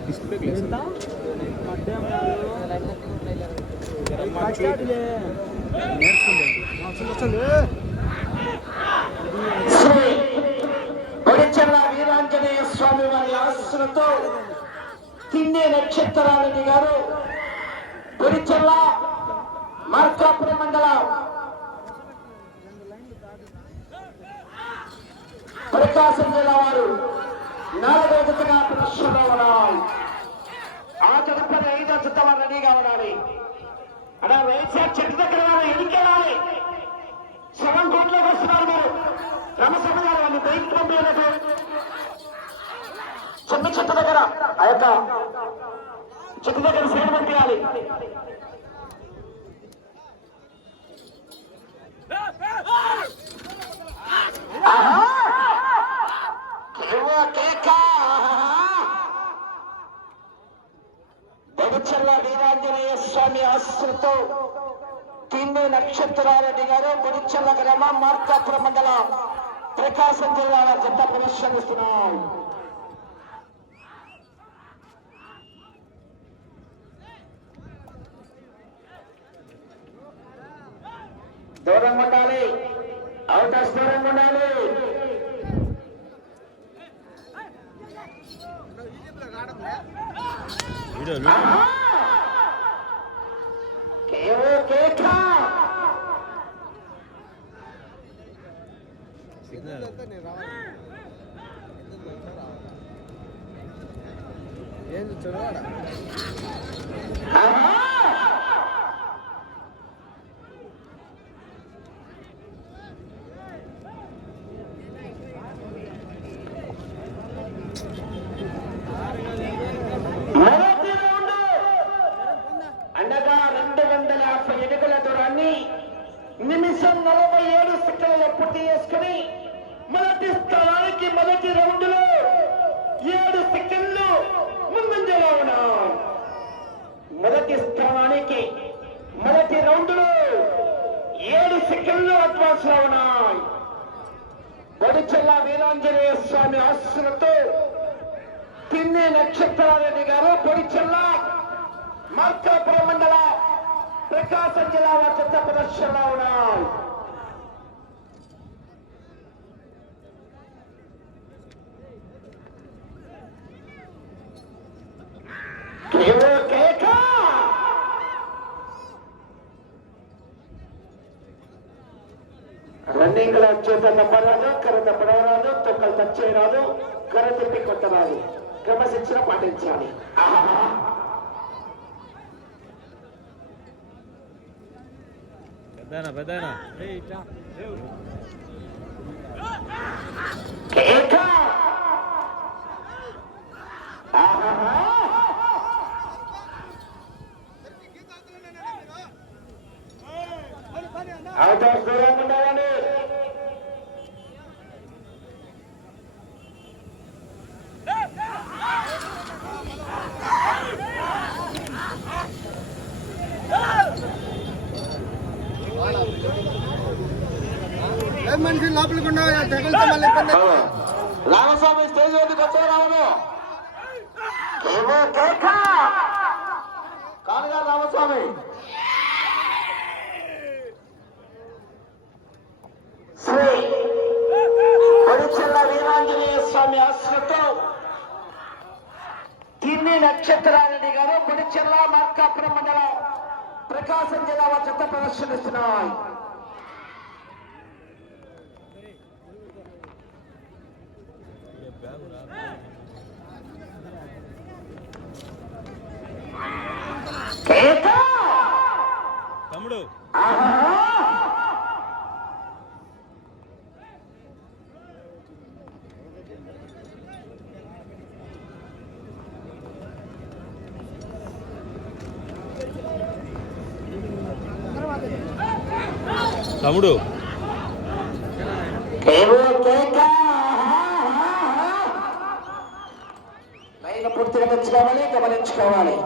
Display Veeranjaneya Swamy వారి ఆశలతో తిండి నక్షత్రారెడ్డి గారు ఒడిచెల్ల మార్కాపురం మండలం ప్రకాశం జిల్లా వారు నాలుగో జతగా ప్రదర్శనలో ఉన్నాయి ఆ జతపై ఐదో జత వారు రెడీగా ఉండాలి. అలా వైఎస్ఆర్ చెట్టు దగ్గర వారు ఎన్నికెళ్ళాలి శవం కోట్లోకి వస్తున్నారు మీరు. రమసభ గారు వాళ్ళు బయటకు పంపించలేదు చిన్న చెట్టు దగ్గర ఆ యొక్క చెట్టు దగ్గర సేవ పంపించాలి ఆహా! కేక! వీరాంజనేయ స్వామి ఆశ్రతో తిండి నక్షత్రారెడ్డి గారు గుడిచల్ల గ్రామ మార్కాపురం మండలం ప్రకాశం జిల్లాలో జట్ట ప్రదర్శనిస్తున్నాం దూరం ఉండాలి అవుటర్స్ దూరం ఉండాలి ఆహా! కేవో కేక! ఏంది చొరవాడ ఆహా! మొదటి రౌండ్ అండగా రెండు వందల యాభై ఎనుగుల దూరాన్ని నిమిషం నలభై ఏడు సెకండ్లలో పూర్తి చేసుకుని మొదటి స్థానానికి మొదటి రౌండ్లో ఏడు సెకండ్లు ముందంజలో ఉన్నాం మొదటి స్థానానికి మొదటి రౌండ్లో ఏడు సెకండ్లు అడ్వాన్స్లో ఉన్నాయి బొడిచెల్ల వీరాంజనేయ స్వామి ఆశలతో పిన్ని రెడ్డి గారు పొడిచెల్ల మార్కాపురం మండల ప్రకాశం జిల్లా చెత్త ప్రదర్శనలో ఉన్నారు. రన్నింగ్లో చేత నమ్మరాదు కర్ర తప్పడరాదు తొక్కలు టచ్ చేయరాదు కర్ర తిప్పి కొట్టరాదు. క్రమశిక్షణ పాటించాలి. ఆహా! పెద్దనా పెద్దనా. రామస్వామి స్టేజ్ వచ్చారు రావను! కానుగా రామస్వామి. శ్రీ వీరాంజనేయ స్వామి ఆశ్రతో తిన్ని నక్షత్రారెడ్డి గారు పొడిచెల్ల మార్కాపురం మండలం ప్రకాశం జిల్లా చెత్త ప్రదర్శనిస్తున్నాయి కేక! తమ్ముడు ఆహా! తమ్ముడు. కేవో పూర్తిగా తెచ్చుకోవాలి గమనించుకోవాలి.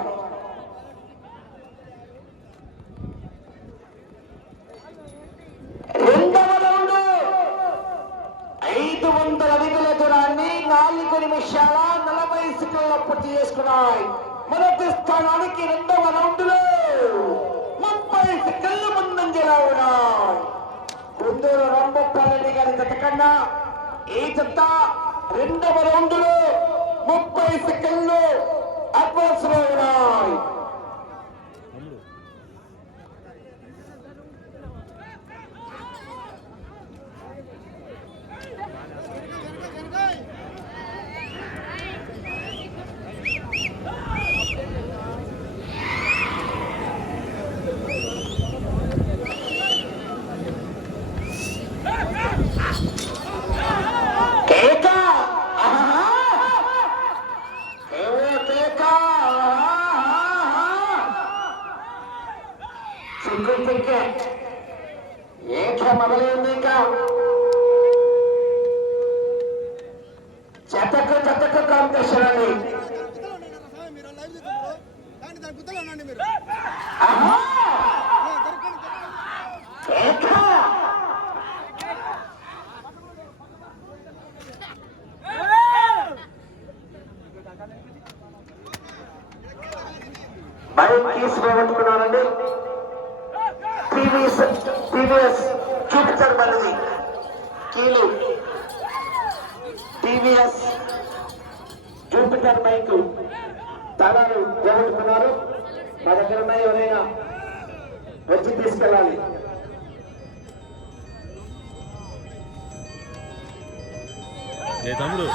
అన్న ఈ చెత్త రెండవ రౌండ్లో ముప్పై సెకండ్లు అడ్వాన్స్ లో ఉన్నాయి సిగ్గుంతికే ఏక మొదలైంది ఇంకా చెత్తకు చెత్తకు కాంపిటీషన్ అండి బైక్ తీసుకున్నానండి టీవీఎస్ టీవీఎస్ చూపించారు మనది కీలు. టీవీఎస్ జూపిటర్ బైక్ తాళాలు పోగొట్టుకున్నారు మా దగ్గర ఉన్నాయి ఎవరైనా వచ్చి తీసుకెళ్ళాలి. తమ్ముడు?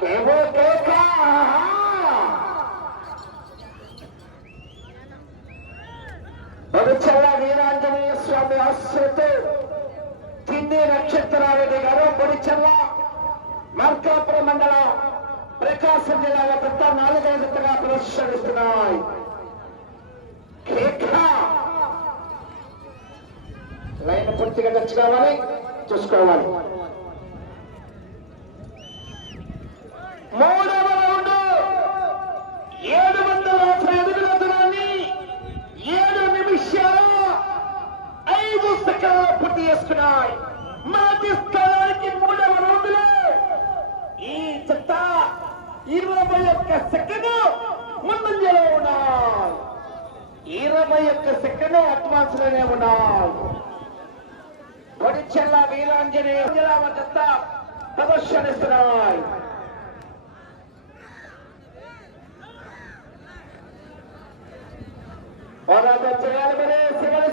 కేవో కేకా వీరాంజనేయ స్వామి ఆశ్రతో కింది నక్షత్రారెడ్డి పొడి చెల్ల మార్కాపుర మండల ప్రకాశం జిల్లా పెద్ద నాలుగైదుగా ప్రదర్శనిస్తున్నాయి లైన్ పూర్తిగా ఖర్చు చూసుకోవాలి. और अब चैन बने सिमर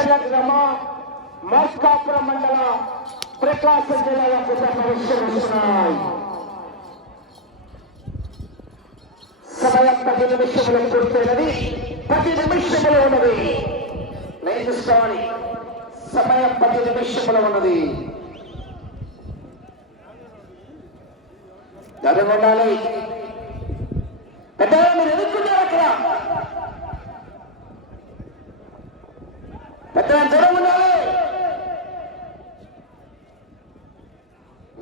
గిరిజన గ్రామ మస్కాపురం మండల ప్రకాశం జిల్లాల కుటుంబ పది నిమిషములు పూర్తయినది. పది నిమిషములు ఉన్నది. లేదు చూసుకోవాలి సమయం పది నిమిషములు ఉన్నది. చదువుకోవాలి పెద్దవాళ్ళు ఎదుర్కొన్నారు అక్కడ.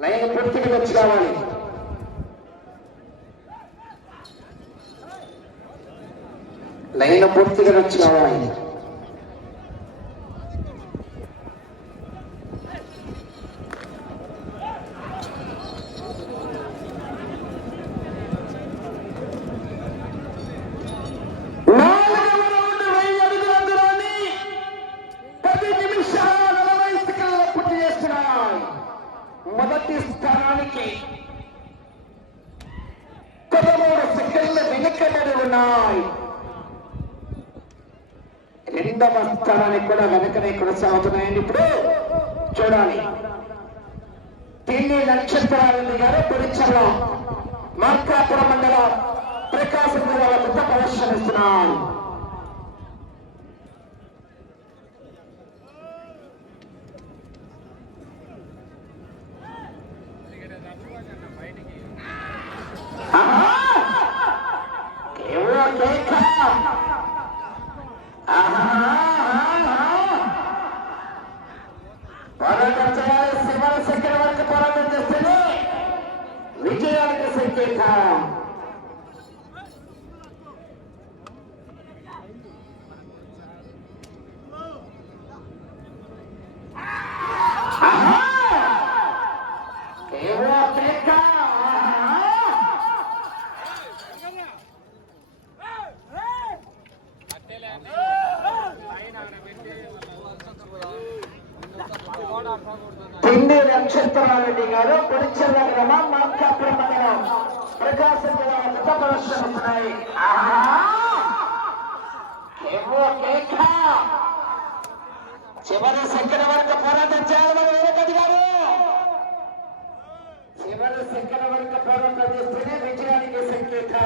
లైన్ పూర్తిగా వచ్చి కావాలి. లైన్ పూర్తిగా వచ్చి కావాలి నాలుగవ రౌండ్ వెయ్యి అడుగుల దూరాన్ని పది నిమిషాల నలభై సెకండ్ల పూర్తి చేస్తున్నాయి మొదటి స్థానానికి పదమూడు సెకండ్లు వెనుకబడి ఉన్నాయి రెండవ స్థానానికి కూడా వెనకనే కొనసాగుతున్నాయండి ఇప్పుడు చూడాలి పిల్లి నక్షత్రారెడ్డి గారు పొడిచర్ల మార్కాపురం మండలం ప్రకాశం జిల్లాలో వద్ద ప్రదర్శనిస్తున్నారు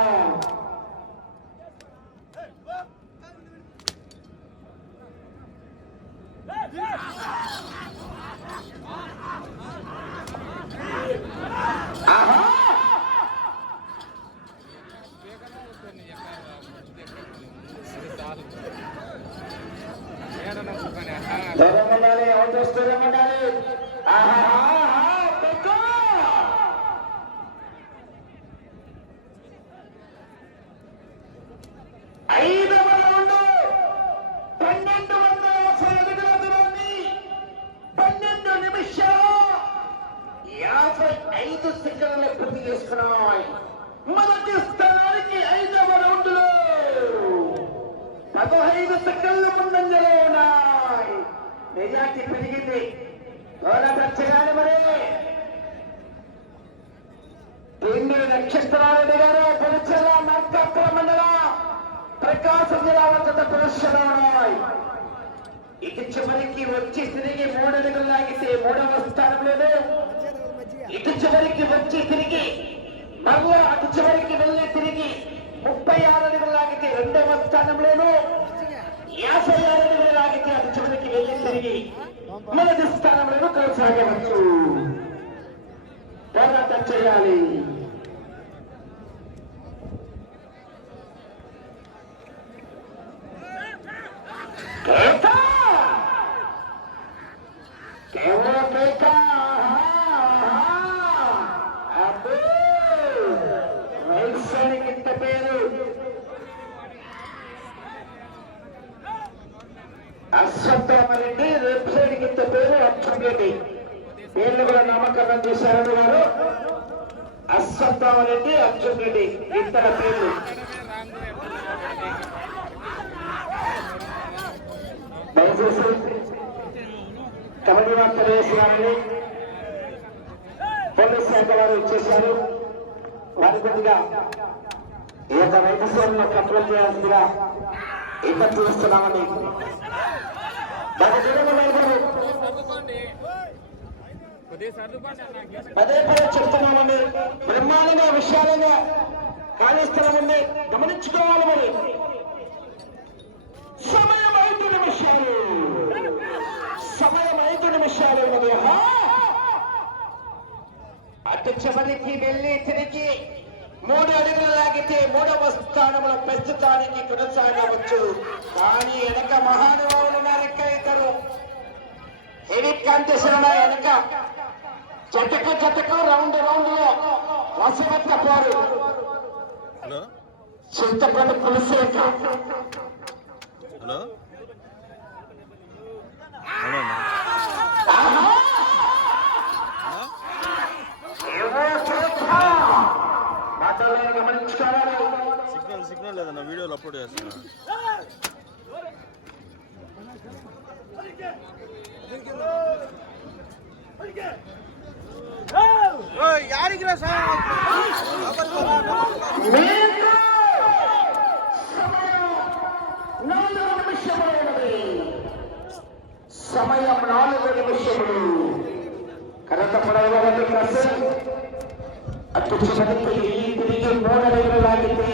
Wow. సెకండ్ల మొదటి స్థానానికి ఐదవ రౌండ్లో పదహైదు సెకండ్ల ముందంజలో ఉన్నాయి. మెజార్టీ పెరిగింది. పోరాటం చేయాలి మరి. తిండి నక్షత్రారెడ్డి గారు పరిచయ మార్కాపుర మండల ప్రకాశం జిల్లా వద్ద ప్రదర్శన ఉన్నాయి. ఇటు చివరికి వచ్చి తిరిగి మూడడుగులు లాగితే మూడవ స్థానంలోను ఇటు చివరికి వచ్చి తిరిగి మరలా అటు చివరికి వెళ్ళి తిరిగి ముప్పై ఆరు అడుగులు లాగితే రెండవ స్థానంలోను యాభై ఆరు అడుగులు లాగితే అటు చివరికి వెళ్ళి తిరిగి మొదటి స్థానంలోను కొనసాగవచ్చు. పోరాటం చేయాలి కేక! కేవలం కేక! ఆహా! అబ్బో! రైట్ సైడ్కి ఇంత పేరు అశ్వత్థామరెడ్డి లెఫ్ట్ సైడ్కి ఇంత పేరు అక్షరెడ్డి పేర్లు కూడా నామకరణం చేశారు వారు అశ్వత్థామరెడ్డి అర్జున్ రెడ్డి పేర్లు. దయచేసి కమిటీ వార్త తెలియజేసినారని పోలీస్ శాఖ వారు ఇచ్చేశారు. వారి కొద్దిగా ఈ యొక్క రైతు సేవలను కంట్రోల్ చేయాల్సిందిగా ఇబ్బంది చేస్తున్నామని దాని దూరంగా నిలబడు. పదే పదే చెప్తున్నామండి బ్రహ్మాండంగా విశాలంగా ఖాళీ స్థలం ఉంది. గమనించుకోవాలి మరి. సమయం ఐదు నిమిషాలు. సమయం ఐదు నిమిషాలు ఉన్నది. అటు చివరికి వెళ్ళి తిరిగి మూడు అడుగులు లాగితే మూడవ స్థానంలో ప్రస్తుతానికి కొనసాగవచ్చు. కానీ వెనక మహానుభావులు ఉన్నారు ఇంకా ఇద్దరు. హెవీ కాంపిటీషన్ వెనక. జతకు జతకు రౌండ్ రౌండ్లో వసవత్త పోరు హలో? చింతపండు పులుసు లెక్క. హలో? సిగ్నల్ సిగ్నల్ లేదన్న వీడియోలు అప్లోడ్ చేస్తున్నా. సమయం నాలుగు నిమిషములు ఉన్నది. పడవలకి ప్రశ్న అటు చివరికి తిరిగి మూడు లాగితే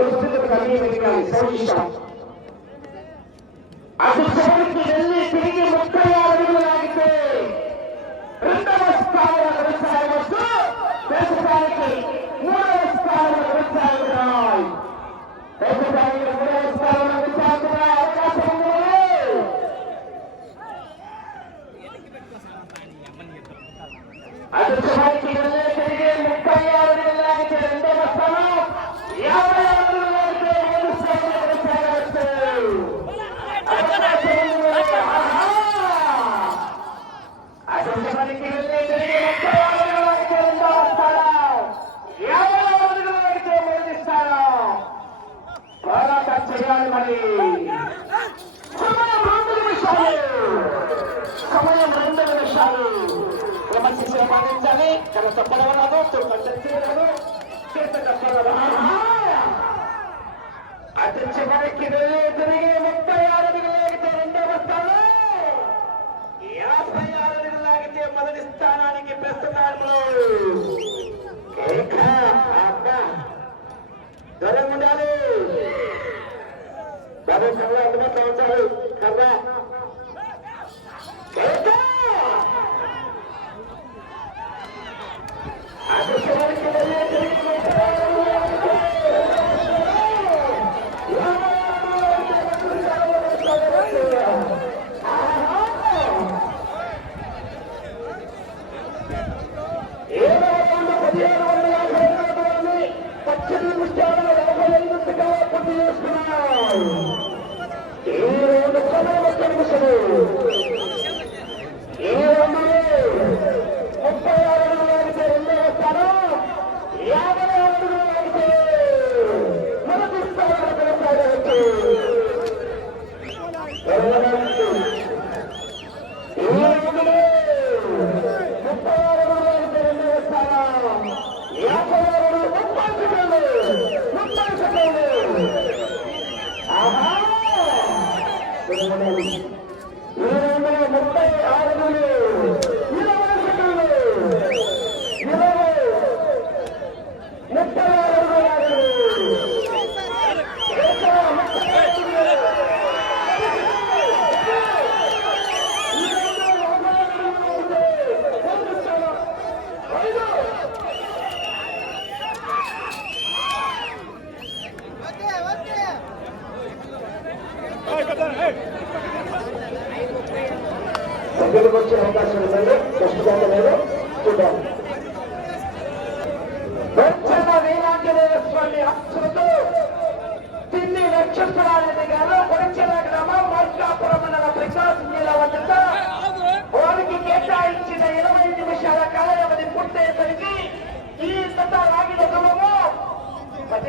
السنة الأمير الكريم سيد الشعب స్థానానికి ప్రస్తుతాల్లో కేక, అబ్బా. దూరం ఉండాలి బాబు కర్ర అందుబాటులో ఉంచాలి కర్ర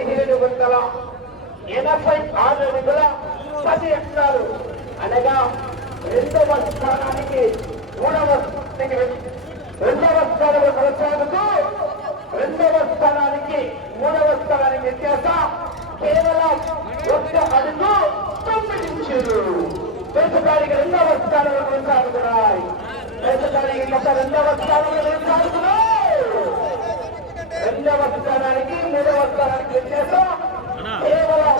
పదిహేడు వందల ఎనభై ఆరు అడుగుల పది ఎకరాలు అనగా రెండవ స్థానానికి మూడవ రెండవ స్థానంలో కొనసాగుతూ రెండవ స్థానానికి మూడవ స్థానానికి వ్యత్యాసం కేవలం ఒక్క అడుగు తొమ్మిది ఇంచులు దేశకానికి రెండవ స్థానంలో కొనసాగుతున్నాయి. దేశకానికి గత రెండవ స్థానంలో కొనసాగుతున్నాయి. రెండవ స్థానానికి మూడవ స్థానానికి చేసాం కేవలం